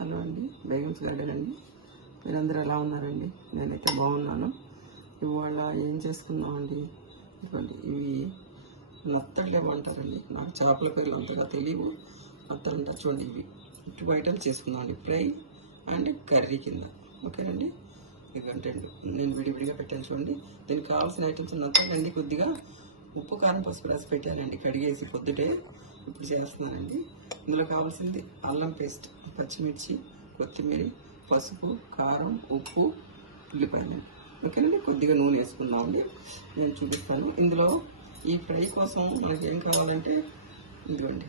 Hello అండి, Begums garden అండి. మీరందరూ ఎలా ఉన్నారండి? నేనైతే బాగున్నాను. ఇవాళ ఏం చేసుకున్నామండి? ఇవ్వండి, ఇవి నత్తళ్ళు ఏమంటారండి, నాకు చేపల పేర్లు అంతగా తెలియవు. నత్తలు అంటారు చూడండి. ఇవి 2 ఐటమ్స్ చేసుకున్నామండి, ఫ్రై అండ్ కర్రీ కింద. ఓకేనండి, ఇదిగంటే నేను విడివిడిగా పెట్టాను చూడండి. దీనికి కావాల్సిన ఐటమ్స్ నత్తలండి, కొద్దిగా ఉప్పు కారం పసుపు రాసి పెట్టానండి, కడిగేసి పొద్దుటే. ఇప్పుడు చేస్తున్నానండి. ఇందులో కావాల్సింది అల్లం పేస్ట్, పచ్చిమిర్చి, కొత్తిమీర, పసుపు, కారం, ఉప్పు, ఉల్లిపాయలు. ఓకేనండి, కొద్దిగా నూనె వేసుకున్నామండి. నేను చూపిస్తాను. ఇందులో ఈ ఫ్రై కోసం మనకి ఏం కావాలంటే ఇదిగోండి,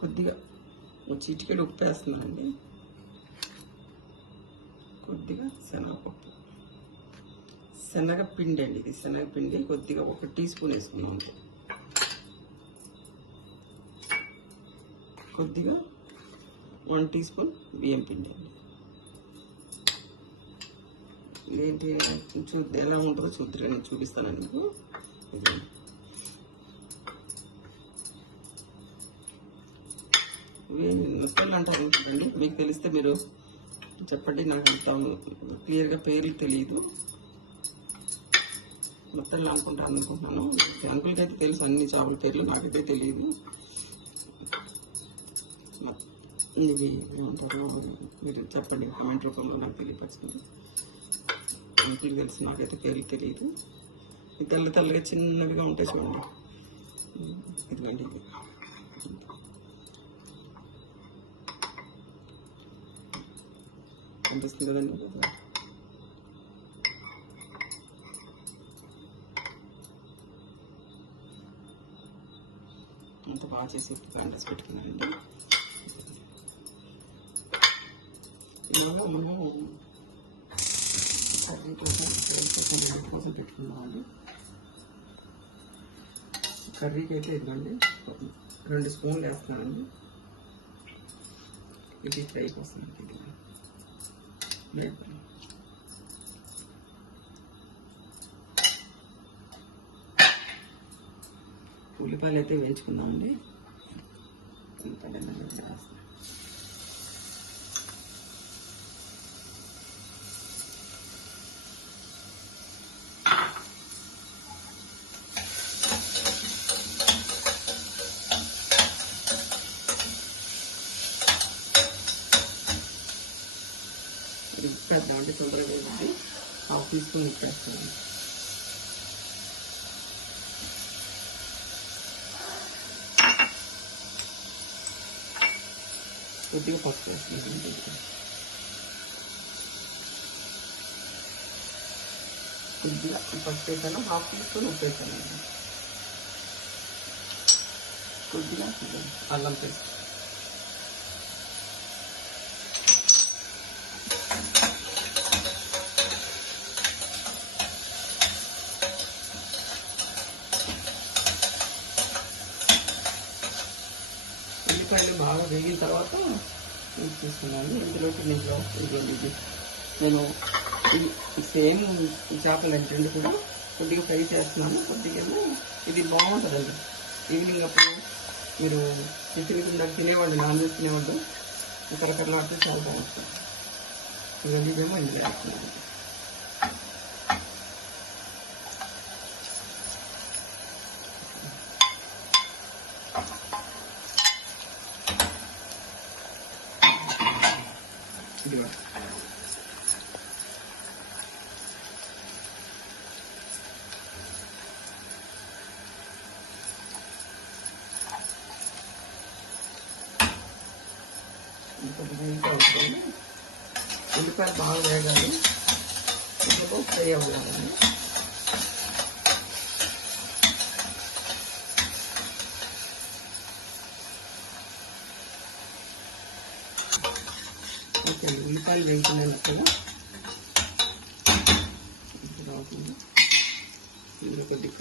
కొద్దిగా చిటికెడు ఉప్పు వేస్తున్నానండి, కొద్దిగా శనగపప్పు, శనగపిండి అండి, ఇది శనగపిండి కొద్దిగా 1 టీ స్పూన్ వేసుకున్నాం. కొద్దిగా 1 టీ స్పూన్ బియ్యం పిండి అండి. ఏంటి ఎలా ఉంటుందో చూద్దరు, నేను చూపిస్తాను మీకు. ఇవి నత్తళ్ళు అంటారు కదండి, మీకు తెలిస్తే మీరు చెప్పండి. నాకు క్లియర్గా పేర్లు తెలియదు. నత్తళ్ళు అనుకుంటున్నాను. అంకుల్కి అయితే తెలుసు అన్ని చేపల పేర్లు, నాకైతే తెలియదు. ఇవి ఏమంటారు మీరు చెప్పండి, కామెంట్ రూపంలో నాకు తెలియపరచండి. అంకుల్కి తెలుసు, నాకైతే పేర్లు తెలియదు. ఈ తెల్లగా చిన్నవిగా ఉంటాయి చూడండి, ఇదిగోండి. ఇది కనిపిస్తుంది కదండి. అంత బాగా చేసి బ్యాండేజ్ పెట్టుకున్నానండి. ఇవాళ మనం కర్రీ కోసం పెట్టుకున్నామండి. కర్రీకి అయితే ఇదిగోండి 2 స్పూన్లు వేస్తున్నానండి. ఇది ఫ్రై కోసం. ఉల్లిపాయలు అయితే వేయించుకున్నామండి. ఉప్పేద్దామంటే తొందరగా వేసి 1/2 టీ స్పూన్ ఉప్పేస్తాను. కొద్దిగా పసుపు వేస్తున్నాను. కొద్దిగా పసుపు వేసాను, 1/2 టీ స్పూన్ ఉప్పు వేసానండి. కొద్దిగా అల్లం పేస్ట్, ఉల్లిపాయలు బాగా వేగిన తర్వాత తీసుకున్నాను. ఇందులోకి ఇది నేను సేమ్ చేపలు రెండు కూడా కొద్దిగా ఫ్రై చేస్తున్నాను. కొద్దిగా ఇది బాగుంటుందండి. ఈవినింగ్ అప్పుడు మీరు టిఫిన్ కింద తినేవాళ్ళు, నాన్ వెజ్ తినేవాళ్ళు, కరకరలాడితే చాలా బాగుంటుంది. ఇవన్నీ మేము ఇందులో వేస్తున్నాను. ఉల్లిపాయలు బాగా వేగాలి, ఇందులో ఫ్రై అవ్వాలండి. ఓకే, ఉల్లిపాయలు వేగుతున్నప్పుడు ఇందులో కొద్దిగా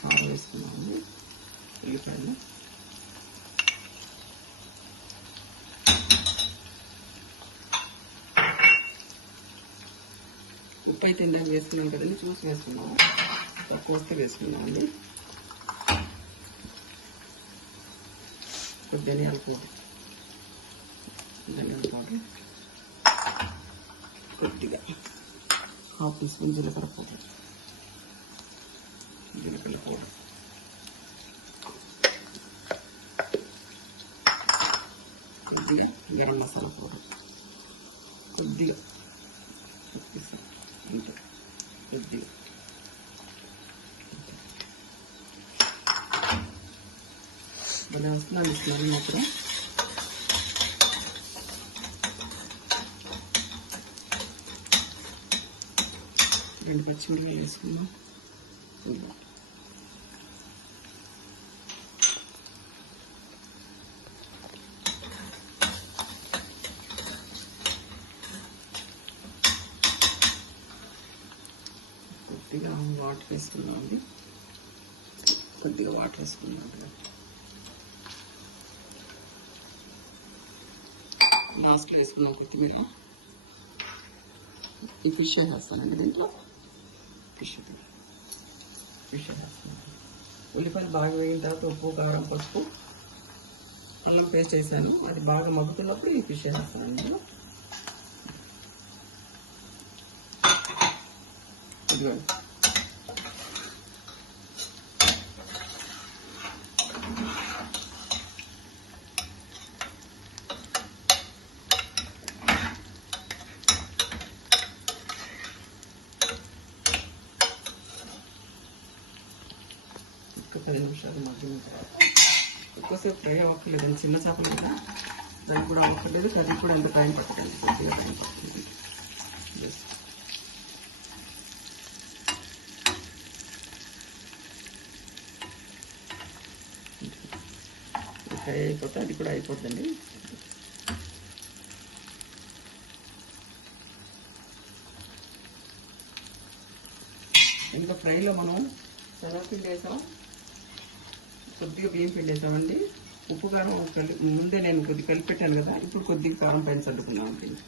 కారం వేసుకున్నాము. ఉల్లిపాయలు ఉప్పు అయితే ఇందాక వేసుకున్నాం కదండి, చూసి వేసుకున్నాము. తక్కువ వస్తే వేసుకున్నామండి. ధనియాల పౌడర్ కొద్దిగా హాఫ్ టీ స్పూన్ జీలకర్ర పౌడర్ కొద్దిగా గరం మసాలా పౌడర్ కొద్దిగా కొద్దిగా మన వస్తున్నాను స్మెల్ మాత్రం రెండు పచ్చిమిరపకాయలు వేసుకున్నాం కొద్దిగా వాటర్ వేసుకున్నామండి కొద్దిగా వాటర్ వేసుకున్నాం లాస్ట్లో వేసుకున్నాం కొత్తిమీర ఈ ఫిష్ వేసేస్తానండి దీంట్లో ఫిష్ వేసేస్తాను ఉల్లిపాయలు బాగా వేగిన తర్వాత ఉప్పు కారం పసుపు అల్లం పేస్ట్ వేసాను అది బాగా మగ్గుతున్నప్పుడు ఈ ఫిష్ వేసేస్తానండి ఇదిగోండి ఒక 10 నిమిషాలు మగ్గిన తర్వాత ఎక్కువసేపు ఫ్రై అవ్వట్లేదు చిన్న చేపలు కదా దానికి కూడా అవ్వట్లేదు కర్రీ కూడా అంత టైం పట్టలేదు కొద్దిగా టైం పడుతుంది ఫ్రై అయిపోతే అది కూడా అయిపోతుంది ఇంకా ఫ్రైలో మనం శనగపిండి వేసాం కొద్దిగా బియ్యం పిండి వేసామండి ఉప్పు కారం ముందే నేను కొద్దిగా కలిపి పెట్టాను కదా ఇప్పుడు కొద్దిగా కారం పైన చల్లుకున్నాం పిండి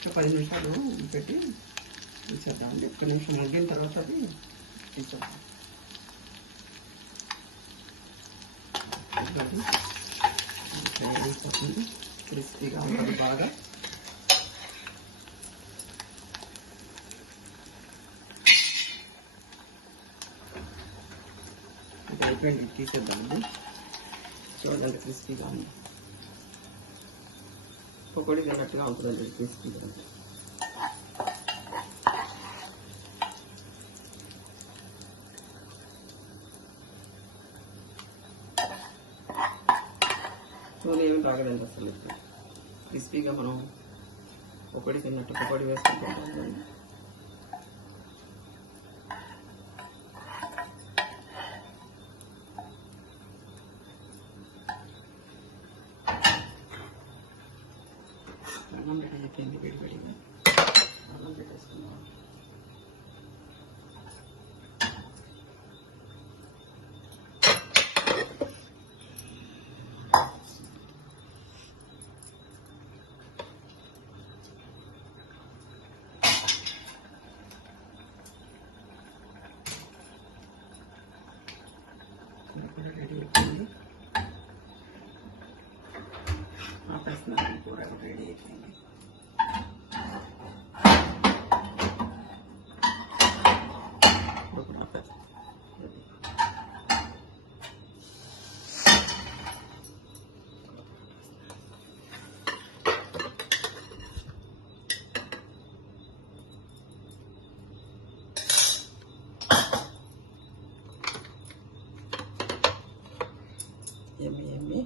ఒక 10 నిమిషాలు పెట్టి ఉంచేద్దామండి 1 నిమిషం మగ్గిన తర్వాత అది ఉంచేద్దాం క్రిస్పీగా ఉంటుంది బాగా ఇది అయిపోయింది తీసేద్దామండి చూడండి క్రిస్పీగా ఉంది పకోడీ తిన్నట్టుగా ఉంటుందండి క్రిస్పీగా నూనె ఏమి తాగదండి అసలు క్రిస్పీగా మనం పకోడీ తిన్నట్టు పకోడీ వేసుకుంటాం అన్నం అయిపోయింది వేడివేడిగా అన్నం పెట్టేసుకున్నాం కూడా రెడీ అయిపోయింది ఆపేస్తున్నాను కూర రెడీ అయిపోయింది Yummy, yummy.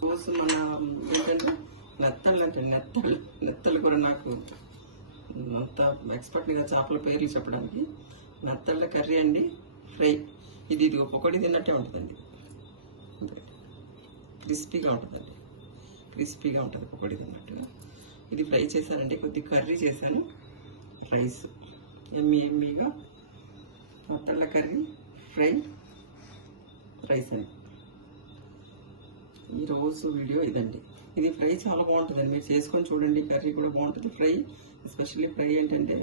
కోసం మన ఏంటంటే నెత్తళ్ళు కూడా నాకు అంత ఎక్స్పర్ట్గా చేపల పేర్లు చెప్పడానికి నెత్తళ్ళ కర్రీ అండి ఫ్రై ఇది పకోడీ తిన్నట్టే ఉంటుందండి క్రిస్పీగా ఉంటుందండి క్రిస్పీగా ఉంటుంది పకోడీ అన్నట్టుగా. ఇది ఫ్రై చేశానండి, కొద్దిగా కర్రీ చేశాను, రైస్ ఎమ్మీగా నత్తళ్ళ కర్రీ ఫ్రై రైస్ అండి. ఈరోజు వీడియో ఇదండి. ఇది ఫ్రై చాలా బాగుంటుందండి, మీరు చేసుకొని చూడండి. కర్రీ కూడా బాగుంటుంది. ఫ్రై ఎస్పెషల్లీ ఫ్రై ఏంటంటే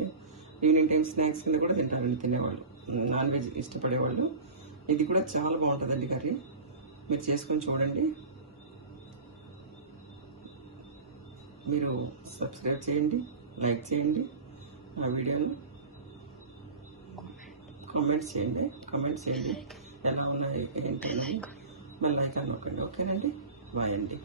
ఈవినింగ్ టైం స్నాక్స్ కింద కూడా తింటారండి తినేవాళ్ళు, నాన్ వెజ్ ఇష్టపడేవాళ్ళు. ఇది కూడా చాలా బాగుంటుందండి కర్రీ, మీరు చేసుకొని చూడండి. మీరు సబ్స్క్రైబ్ చేయండి, లైక్ చేయండి, నా వీడియోను కామెంట్ చేయండి ఎలా ఉన్నాయి ఏంటి అని. మళ్ళీ లైక్ అని నొక్కండి. ఓకేనండి. బాయ్ అండి.